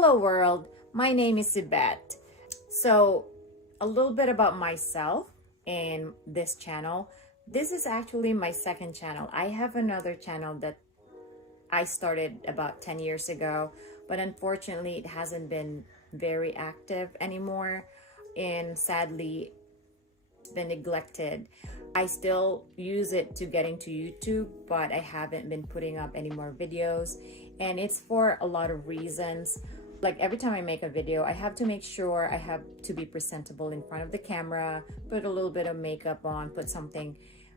Hello world, my name is Sibet. So a little bit about myself and this channel. This is actually my second channel. I have another channel that I started about 10 years ago, but unfortunately it hasn't been very active anymore, and sadly it's been neglected. I still use it to get into YouTube, but I haven't been putting up any more videos, and it's for a lot of reasons. Like every time I make a video, I have to make sure I have to be presentable in front of the camera, put a little bit of makeup on, put something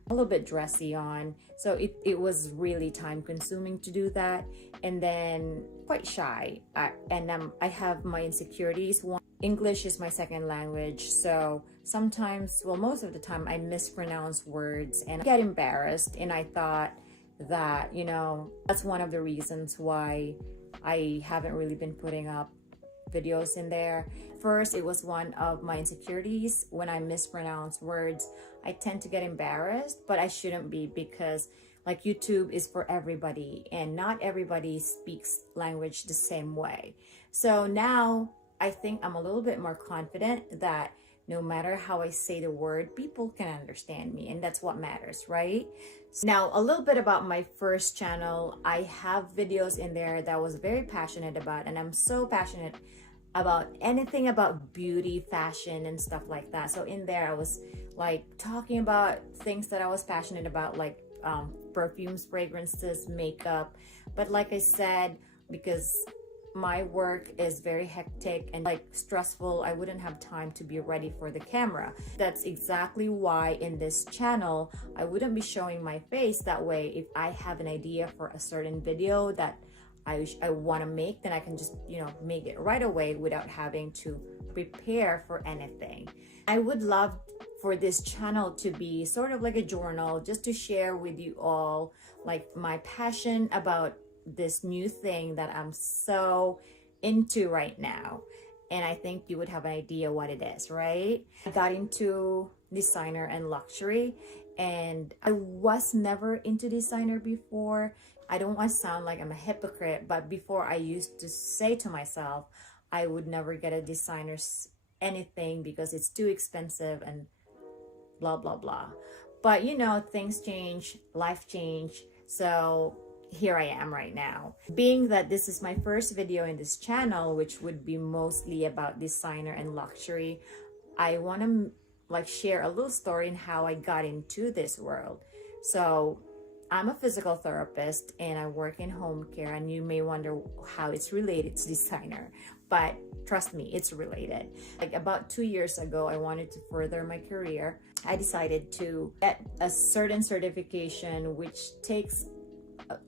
a little bit dressy on. So it was really time consuming to do that, and then quite shy. I have my insecurities. One, English is my second language, so sometimes, well, most of the time I mispronounce words and I get embarrassed, and I thought that, that's one of the reasons why I haven't really been putting up videos in there. First, it was one of my insecurities. When I mispronounce words, I tend to get embarrassed, but I shouldn't be, because like YouTube is for everybody and not everybody speaks language the same way. So now I think I'm a little bit more confident that no matter how I say the word, people can understand me, and that's what matters, right? Now, a little bit about my first channel. I have videos in there that I was very passionate about, and I'm so passionate about anything about beauty, fashion, and stuff like that. So in there, I was like talking about things that I was passionate about, like perfumes, fragrances, makeup. But like I said, because my work is very hectic and like stressful, I wouldn't have time to be ready for the camera. That's exactly why in this channel I wouldn't be showing my face. That way, if I have an idea for a certain video that I want to make, then I can just make it right away without having to prepare for anything. I would love for this channel to be sort of like a journal, just to share with you all like my passion about this new thing that I'm so into right now. And I think you would have an idea what it is, right? I got into designer and luxury, and I was never into designer before. I don't want to sound like I'm a hypocrite, but before I used to say to myself, I would never get a designer's anything because it's too expensive and blah, blah, blah. But things change, life change. So here I am right now. Being that this is my first video in this channel, which would be mostly about designer and luxury, I want to like share a little story in how I got into this world. So I'm a physical therapist and I work in home care, and you may wonder how it's related to designer, but trust me, it's related. Like about 2 years ago, I wanted to further my career. I decided to get a certain certification, which takes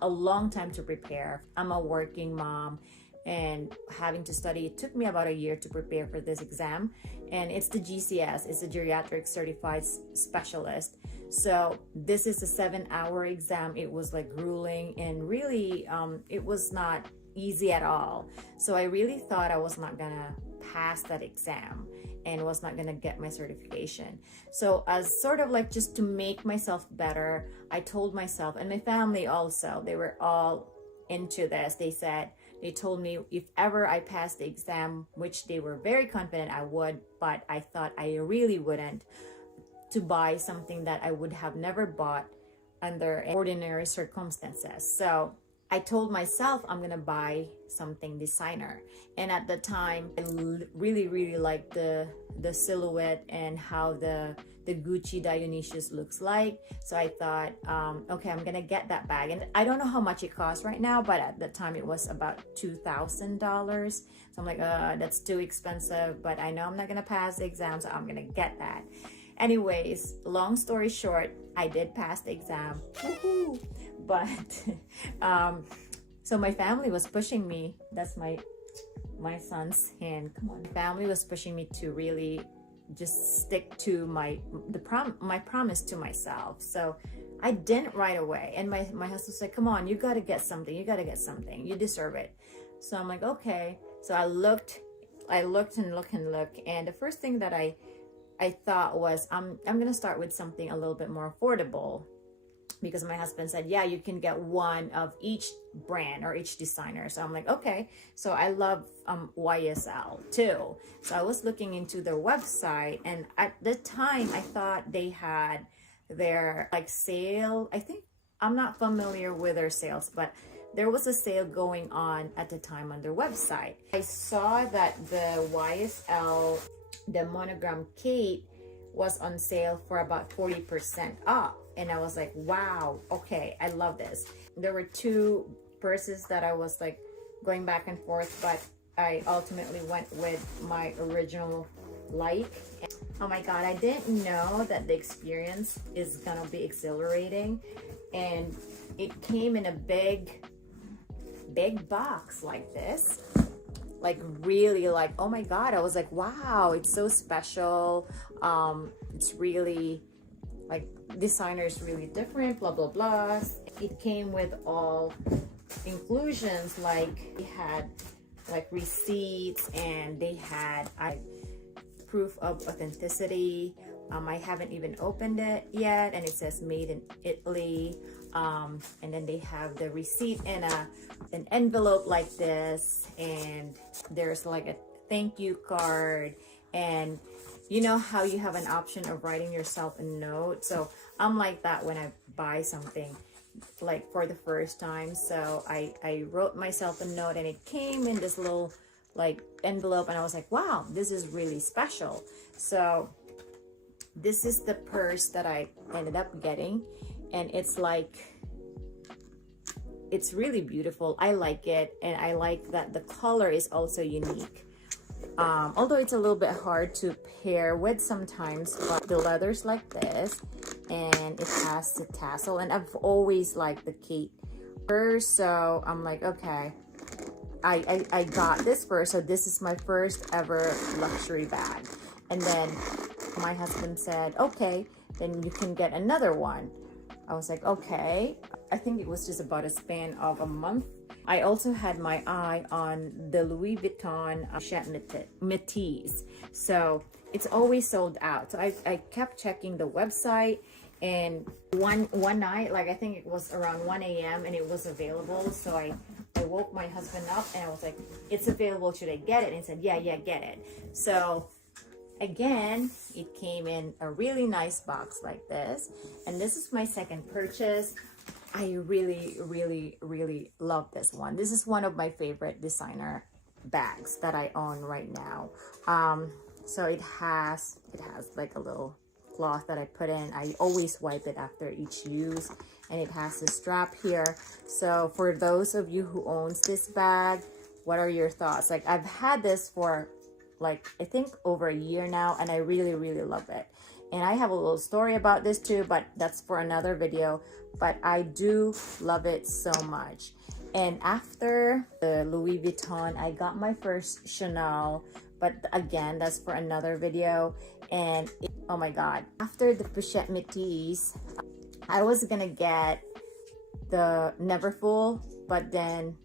a long time to prepare. I'm a working mom, and having to study, it took me about a year to prepare for this exam, and it's the GCS. It's a geriatric certified specialist. So this is a 7-hour exam. It was like grueling, and really it was not easy at all. So I really thought I was not gonna pass that exam and was not gonna get my certification. So as sort of like just to make myself better, I told myself, and my family also, they were all into this. They told me if ever I passed the exam, which they were very confident I would, but I thought I really wouldn't, to buy something that I would have never bought under ordinary circumstances. So I told myself I'm gonna buy something designer, and at the time I really liked the silhouette and how the Gucci Dionysius looks like. So I thought, okay, I'm gonna get that bag, and I don't know how much it costs right now, but at the time it was about $2,000. So I'm like, that's too expensive, but I know I'm not gonna pass the exam, so I'm gonna get that. Anyways, long story short, I did pass the exam. Woohoo! But so my family was pushing me. That's my son's hand. Come on. Family was pushing me to really just stick to my promise to myself. So I didn't right away. And my husband said, "Come on, you got to get something. You got to get something. You deserve it." So I'm like, "Okay." So I looked and looked, and the first thing that I thought was, I'm gonna start with something a little bit more affordable, because my husband said, yeah, you can get one of each brand or each designer. So I'm like, okay. So I love YSL too. So I was looking into their website, and at the time I thought they had their like sale. I think, I'm not familiar with their sales, but there was a sale going on at the time on their website. I saw that the YSL, the Monogram Kate, was on sale for about 40% off. And I was like, wow, okay, I love this. There were two purses that I was like going back and forth, but I ultimately went with my original like. Oh my God, I didn't know that the experience is gonna be exhilarating. And it came in a big box like this. Like really, like, oh my God, I was like, wow, it's so special. It's really like, designer is really different, blah blah blah. It came with all inclusions, like it had like receipts, and they had proof of authenticity. I haven't even opened it yet, and it says made in Italy. And then they have the receipt in an envelope like this, and there's like a thank you card, and you know how you have an option of writing yourself a note. So I'm like that when I buy something like for the first time. So I wrote myself a note, and it came in this little like envelope, and I was like, wow, this is really special. So this is the purse that I ended up getting, and it's like, it's really beautiful. I like it, and I like that the color is also unique. Although it's a little bit hard to pair with sometimes, but the leather's like this, and it has the tassel, and I've always liked the Kate purse, so I'm like, okay, I got this first, so this is my first ever luxury bag. And then my husband said, okay, then you can get another one. I was like, okay. I think it was just about a span of a month. I also had my eye on the Louis Vuitton Pochette Métis. So it's always sold out. So I kept checking the website, and one night, like I think it was around 1 a.m. and it was available. So I woke my husband up, and I was like, it's available, should I get it? And he said, yeah, get it. So again, it came in a really nice box like this, and this is my second purchase. I really love this one. This is one of my favorite designer bags that I own right now. So it has like a little cloth that I put in. I always wipe it after each use, and it has a strap here. So for those of you who owns this bag, what are your thoughts? Like, I've had this for like I think over a year now, and I really love it. And I have a little story about this too, but that's for another video. But I do love it so much. And after the Louis Vuitton, I got my first Chanel, but again, that's for another video. And oh my God, after the Pochette Métis, I was gonna get the Neverfull, but then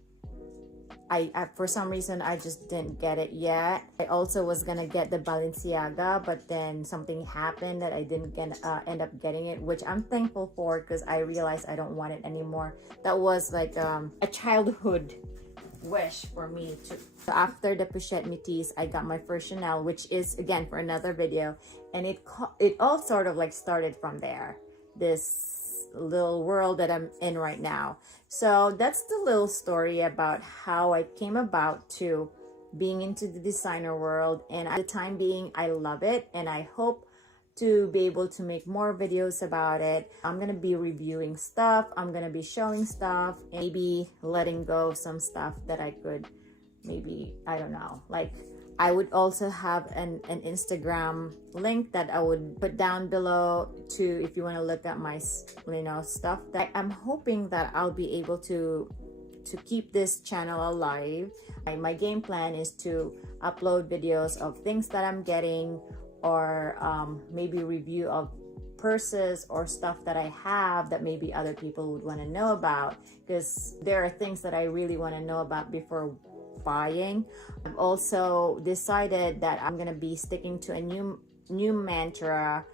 I for some reason I just didn't get it yet. I also was gonna get the Balenciaga, but then something happened that I didn't end up getting it, which I'm thankful for, because I realized I don't want it anymore. That was like a childhood wish for me too. So after the Pochette Métis, I got my first Chanel, which is again for another video, and it all sort of like started from there, this little world that I'm in right now. So that's the little story about how I came about to being into the designer world, and at the time being, I love it, and I hope to be able to make more videos about it. I'm gonna be reviewing stuff, I'm gonna be showing stuff, maybe letting go of some stuff that I could maybe, I don't know, like I would also have an Instagram link that I would put down below to, if you want to look at my, you know, stuff. That I'm hoping that I'll be able to keep this channel alive. My game plan is to upload videos of things that I'm getting, or maybe review of purses or stuff that I have that maybe other people would want to know about, because there are things that I really want to know about before buying. I've also decided that I'm gonna be sticking to a new mantra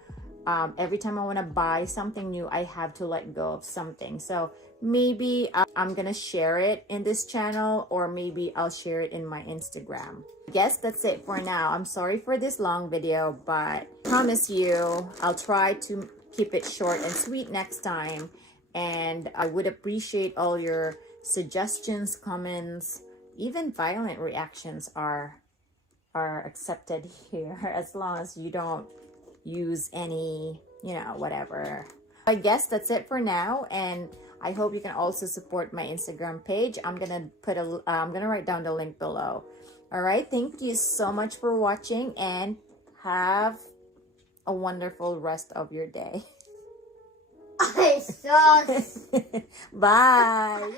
every time I want to buy something new, I have to let go of something. So maybe I'm gonna share it in this channel, or maybe I'll share it in my Instagram. I guess that's it for now. I'm sorry for this long video, but I promise you I'll try to keep it short and sweet next time. And I would appreciate all your suggestions, comments, even violent reactions are accepted here, as long as you don't use any, whatever. I guess that's it for now, and I hope you can also support my Instagram page. I'm gonna write down the link below. All right, thank you so much for watching, and have a wonderful rest of your day. I saw. Bye.